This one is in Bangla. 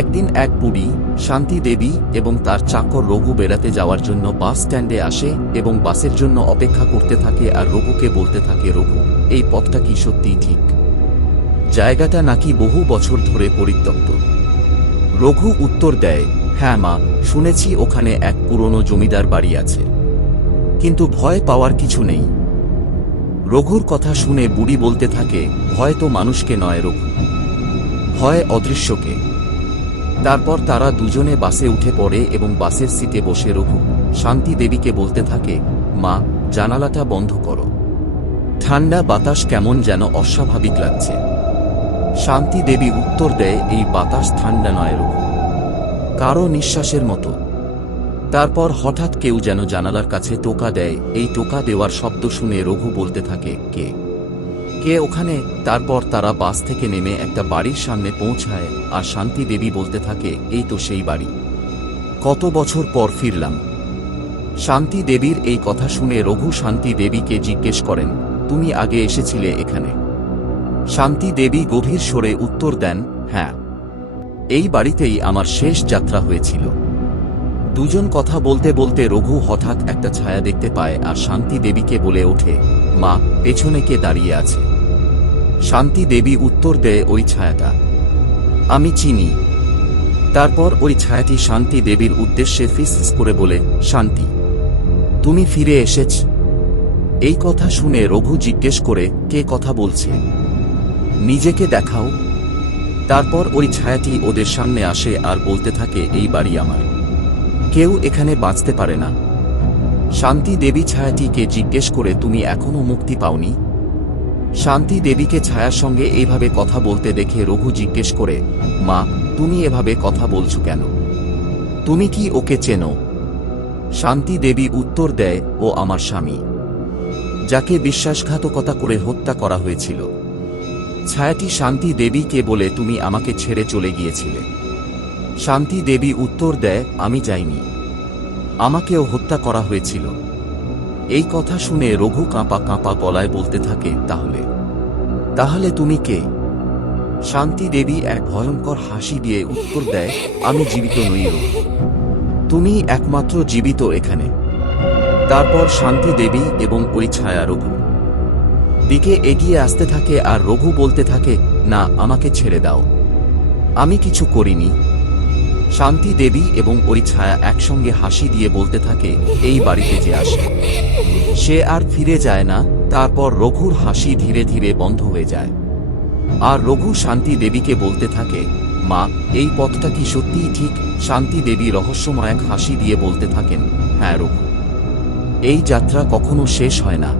একদিন এক বুড়ি শান্তি দেবী এবং তার চাকর রঘু বেড়াতে যাওয়ার জন্য বাস স্ট্যান্ডে আসে এবং বাসের জন্য অপেক্ষা করতে থাকে আর রঘুকে বলতে থাকে, রঘু, এই পথটা কি সত্যিই ঠিক? জায়গাটা নাকি বহু বছর ধরে পরিত্যক্ত? রঘু উত্তর দেয়, হ্যাঁ মা, শুনেছি ওখানে এক পুরনো জমিদার বাড়ি আছে, কিন্তু ভয় পাওয়ার কিছু নেই। রঘুর কথা শুনে বুড়ি বলতে থাকে, ভয় তো মানুষকে নয় রঘু, ভয় অদৃশ্যকে। তারপর তারা দুজনে বাসে উঠে পড়ে এবং বাসের সিটে বসে রঘু শান্তি দেবীকে বলতে থাকে, মা, জানালাটা বন্ধ করো, ঠান্ডা বাতাস কেমন যেন অস্বাভাবিক লাগছে। শান্তি দেবী উত্তর দেয়, এই বাতাস ঠান্ডা নয় রঘু, কারো নিঃশ্বাসের মতো। তারপর হঠাৎ কেউ যেন জানালার কাছে টোকা দেয়। এই টোকা দেওয়ার শব্দ শুনে রঘু বলতে থাকে, কে কে ওখানে? তারপর তারা বাস থেকে নেমে একটা বাড়ির সামনে পৌঁছায় আর শান্তি দেবী বলতে থাকে, এই তো সেই বাড়ি, কত বছর পর ফিরলাম। শান্তি দেবীর এই কথা শুনে রঘু শান্তি দেবীকে জিজ্ঞেস করেন, তুমি আগে এসেছিলে এখানে? শান্তি দেবী গভীর স্বরে উত্তর দেন, হ্যাঁ, এই বাড়িতেই আমার শেষ যাত্রা হয়েছিল। দুজন কথা বলতে বলতে রঘু হঠাৎ একটা ছায়া দেখতে পায় আর শান্তি দেবীকে বলে ওঠে, মা, পেছনে কে দাঁড়িয়ে আছে? শান্তি দেবী উত্তর দেয়, ওই ছায়াটা আমি চিনি। তারপর ওই ছায়াটি শান্তি দেবীর উদ্দেশ্যে ফিসফিস করে বলে, শান্তি, তুমি ফিরে এসেছ। এই কথা শুনে রঘু জিজ্ঞেস করে, কে কথা বলছে? নিজেকে দেখাও। তারপর ওই ছায়াটি ওদের সামনে আসে আর বলতে থাকে, এই বাড়ি আমার, কেউ এখানে বাঁচতে পারে না। শান্তি দেবী ছায়াটিকে জিজ্ঞেস করে, তুমি এখনো মুক্তি পাওনি? শান্তি দেবীকে ছায়ার সঙ্গে এইভাবে কথা বলতে দেখে রঘু জিজ্ঞেস করে, মা, তুমি এভাবে কথা বলছো কেন? তুমি কি ওকে চেনো? শান্তি দেবী উত্তর দেয়, ও আমার স্বামী, যাকে বিশ্বাসঘাতকতা করে হত্যা করা হয়েছিল। ছায়াটি শান্তি দেবীকে বলে, তুমি আমাকে ছেড়ে চলে গিয়েছিলে। শান্তি দেবী উত্তর দেয়, আমি যাইনি, আমাকেও হত্যা করা হয়েছিল। এই কথা শুনে রঘু কাঁপা কাঁপা গলায় বলতে থাকে, তাহলে তুমি কে? শান্তি দেবী এক ভয়ঙ্কর হাসি দিয়ে উত্তর দেয়, আমি জীবিত নই রঘু, তুমি একমাত্র জীবিত এখানে। তারপর শান্তি দেবী এবং ওই ছায়া রঘু দিকে এগিয়ে আসতে থাকে আর রঘু বলতে থাকে, না, আমাকে ছেড়ে দাও, আমি কিছু করিনি। শান্তি দেবী এবং ওই ছায়া একসঙ্গে হাসি দিয়ে বলতে থাকে, এই বাড়িতে যে আসে সে আর ফিরে যায় না। তারপর রঘুর হাসি ধীরে ধীরে বন্ধ হয়ে যায় আর রঘু শান্তি দেবীকে বলতে থাকে, মা, এই পথটা কি সত্যিই ঠিক? শান্তি দেবী রহস্যময় এক হাসি দিয়ে বলতে থাকেন, হ্যাঁ রঘু, এই যাত্রা কখনো শেষ হয় না।